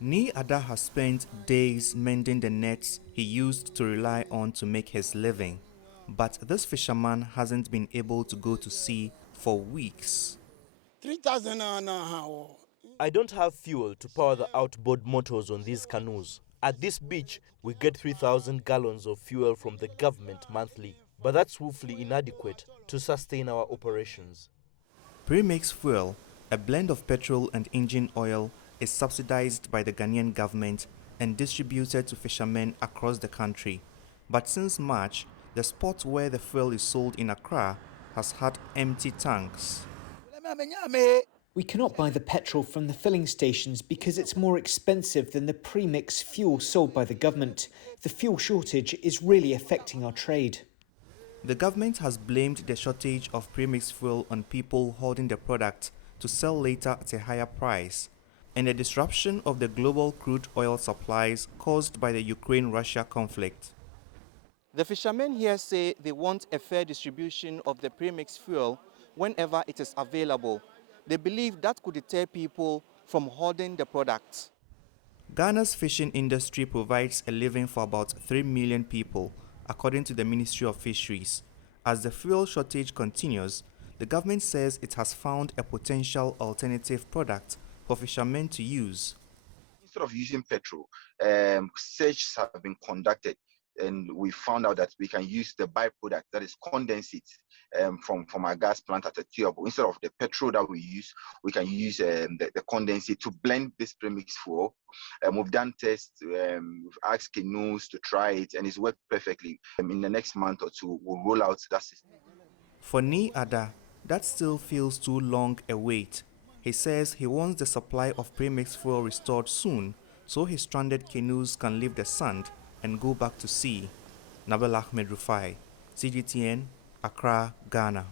Ni Ada has spent days mending the nets he used to rely on to make his living. But this fisherman hasn't been able to go to sea for weeks. 3,000. I don't have fuel to power the outboard motors on these canoes. At this beach, we get 3,000 gallons of fuel from the government monthly, but that's woefully inadequate to sustain our operations. PREMIX Fuel, a blend of petrol and engine oil, is subsidized by the Ghanaian government and distributed to fishermen across the country. But since March, the spot where the fuel is sold in Accra has had empty tanks. We cannot buy the petrol from the filling stations because it's more expensive than the premix fuel sold by the government. The fuel shortage is really affecting our trade. The government has blamed the shortage of premix fuel on people holding the product to sell later at a higher price, and the disruption of the global crude oil supplies caused by the Ukraine-Russia conflict. The fishermen here say they want a fair distribution of the premix fuel whenever it is available. They believe that could deter people from hoarding the product. Ghana's fishing industry provides a living for about 3 million people, according to the Ministry of Fisheries. As the fuel shortage continues, the government says it has found a potential alternative product for fishermen to use. Instead of using petrol, searches have been conducted, and we found out that we can use the byproduct, that is condensate, from our gas plant at Ethiopia. Instead of the petrol that we use, we can use the condensate to blend this premix fuel. We've done tests, we've asked canoes to try it, and it's worked perfectly. In the next month or two, we'll roll out that system. For Ni Ada, that still feels too long a wait. He says he wants the supply of premix fuel restored soon, so his stranded canoes can leave the sand and go back to sea. Nabil Ahmed, Rufai, CGTN, Accra, Ghana.